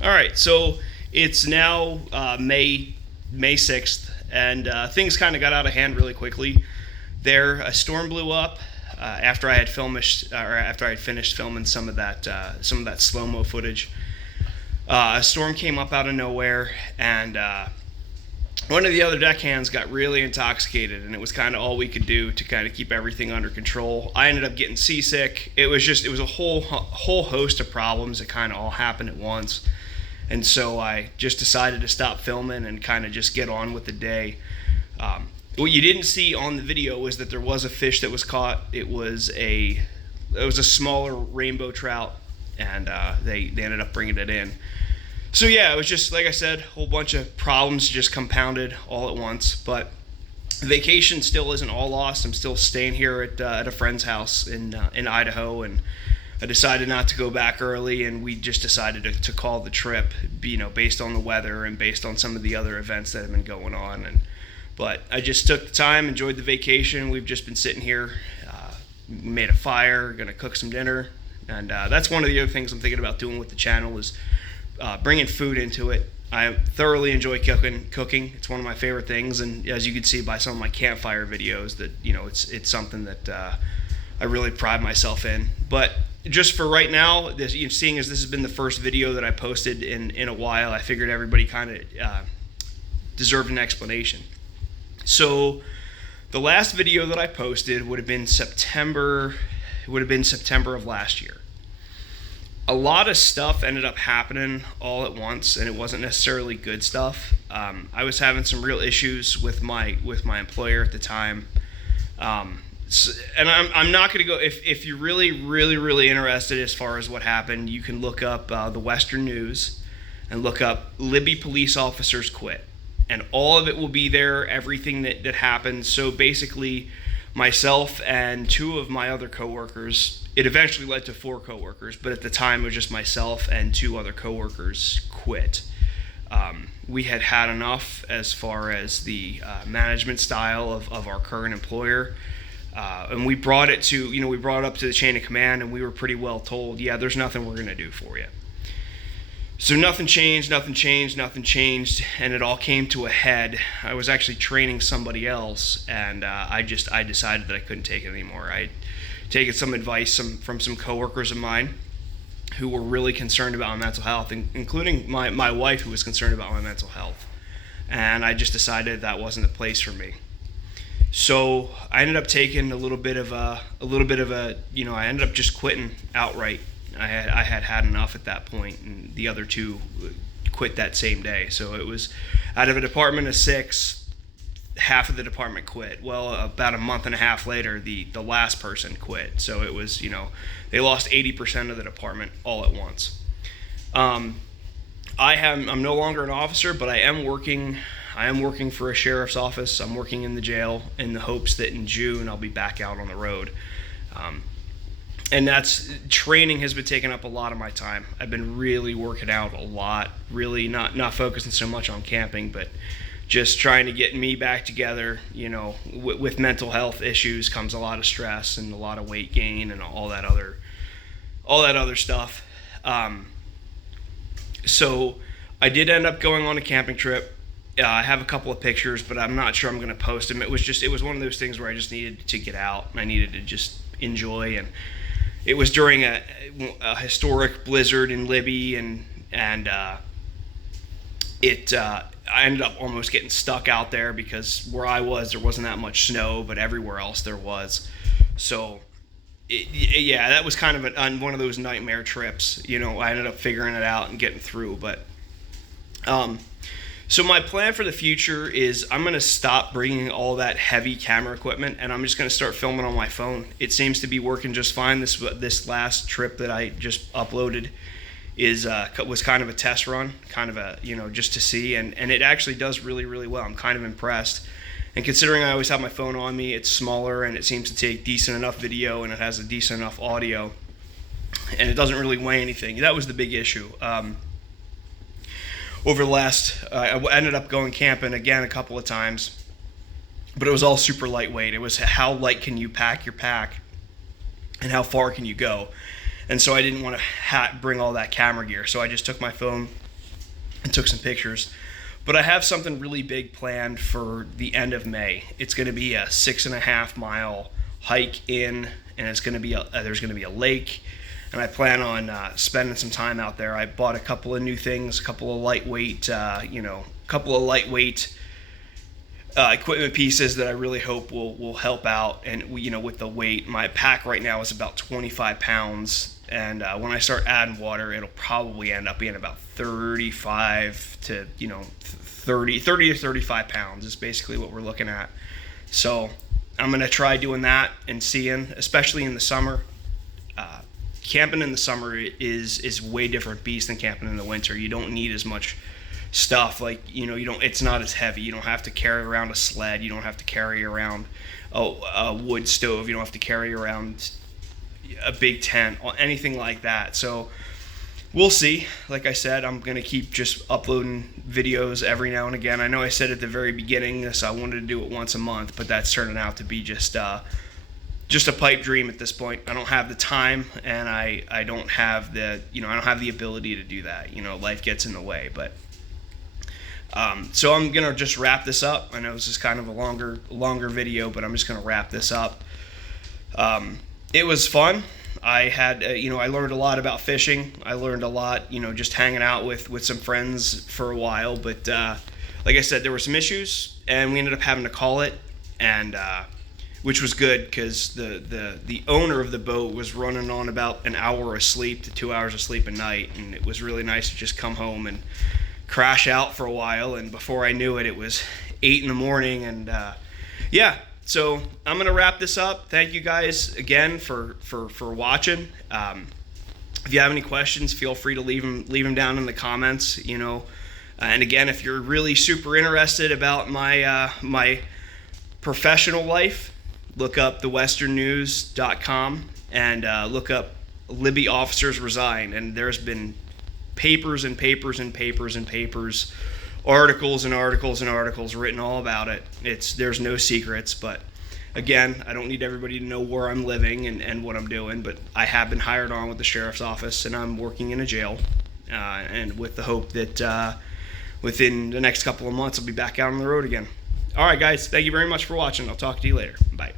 All right, so it's now May 6th, and things kind of got out of hand really quickly. A storm blew up after I had after I had finished filming some of that slow mo footage. A storm came up out of nowhere, and one of the other deckhands got really intoxicated, and it was kind of all we could do to kind of keep everything under control. I ended up getting seasick. It was a whole host of problems that kind of all happened at once, and so I just decided to stop filming and kind of just get on with the day. What you didn't see on the video was that there was a fish that was caught. It was a smaller rainbow trout, and they ended up bringing it in. So yeah, it was just, like I said, a whole bunch of problems just compounded all at once. But vacation still isn't all lost. I'm still staying here at a friend's house in Idaho, and I decided not to go back early, and we just decided to call the trip, based on the weather and based on some of the other events that have been going on. But I just took the time, enjoyed the vacation. We've just been sitting here, made a fire, gonna cook some dinner, and that's one of the other things I'm thinking about doing with the channel is bringing food into it. I thoroughly enjoy cooking. It's one of my favorite things, and as you can see by some of my campfire videos, that it's something that I really pride myself in. But just for right now, seeing as this has been the first video that I posted in a while, I figured everybody kind of deserved an explanation. So the last video that I posted would have been September of last year. A lot of stuff ended up happening all at once, and it wasn't necessarily good stuff. I was having some real issues with my employer at the time, and I'm not going to go. If you're really interested as far as what happened, you can look up the Western News and look up Libby police officers quit, and all of it will be there. Everything that happened. So basically, myself and two of my other coworkers. It eventually led to 4 coworkers, but at the time it was just myself and 2 other coworkers quit. We had enough as far as the management style of our current employer, and we brought it up to the chain of command, and we were pretty well told, yeah, there's nothing we're gonna do for you. So nothing changed, and it all came to a head. I was actually training somebody else, and I decided that I couldn't take it anymore. I'd taken some advice from some coworkers of mine who were really concerned about my mental health, including my wife, who was concerned about my mental health. And I just decided that wasn't the place for me. So I ended up taking I ended up just quitting outright. I had enough at that point, and the other 2 quit that same day. So it was out of a department of 6, half of the department quit. Well, about a month and a half later, the last person quit. So it was, they lost 80% of the department all at once. I'm no longer an officer, but I am working for a sheriff's office. I'm working in the jail in the hopes that in June I'll be back out on the road. And training has been taking up a lot of my time. I've been really working out a lot, really not focusing so much on camping, but just trying to get me back together. With mental health issues comes a lot of stress and a lot of weight gain and all that other stuff. So I did end up going on a camping trip. I have a couple of pictures, but I'm not sure I'm going to post them. It was one of those things where I just needed to get out, and I needed to just enjoy. And it was during a historic blizzard in Libby, and I ended up almost getting stuck out there because where I was, there wasn't that much snow, but everywhere else there was. So, that was kind of one of those nightmare trips. I ended up figuring it out and getting through. But, so my plan for the future is I'm going to stop bringing all that heavy camera equipment, and I'm just going to start filming on my phone. It seems to be working just fine. This last trip that I just uploaded was kind of a test run, kind of just to see, and it actually does really, really well. I'm kind of impressed. And considering I always have my phone on me, it's smaller and it seems to take decent enough video, and it has a decent enough audio, and it doesn't really weigh anything. That was the big issue. Over the last, I ended up going camping again a couple of times, but it was all super lightweight. It was how light can you pack your pack and how far can you go. And so I didn't want to bring all that camera gear. So I just took my phone, and took some pictures. But I have something really big planned for the end of May. It's going to be a 6.5 mile hike in, and it's going to be there's going to be a lake, and I plan on spending some time out there. I bought a couple of new things, a couple of lightweight, equipment pieces that I really hope will help out. And with the weight, my pack right now is about 25 pounds, and when I start adding water, it'll probably end up being about 35 to 30 to 35 pounds is basically what we're looking at. So I'm gonna try doing that and seeing, especially in the summer. Camping in the summer is way different beast than camping in the winter. You don't need as much stuff, like it's not as heavy. You don't have to carry around a sled, you don't have to carry around a wood stove, you don't have to carry around a big tent or anything like that. So we'll see. Like I said, I'm gonna keep just uploading videos every now and again. I know I said at the very beginning this, I wanted to do it once a month, but that's turning out to be just a pipe dream at this point. I don't have the time, and I don't have the I don't have the ability to do that. Life gets in the way. But so I'm gonna just wrap this up. I know this is kind of a longer video, but I'm just gonna wrap this up. It was fun. I had I learned a lot about fishing. I learned a lot just hanging out with some friends for a while. But like I said, there were some issues, and we ended up having to call it, and which was good, because the owner of the boat was running on about an hour of sleep to 2 hours of sleep a night, and it was really nice to just come home and crash out for a while. And before I knew it, it was 8 in the morning, and so I'm gonna wrap this up. Thank you guys again for watching. If you have any questions, feel free to leave them down in the comments. And again, if you're really super interested about my professional life, look up thewesternnews.com and look up Libby officers resign, and there's been papers and papers and papers and papers, articles and articles and articles written all about it. There's no secrets. But again, I don't need everybody to know where I'm living and what I'm doing, but I have been hired on with the sheriff's office, and I'm working in a jail, and with the hope that within the next couple of months I'll be back out on the road again. All right, guys, thank you very much for watching. I'll talk to you later. Bye.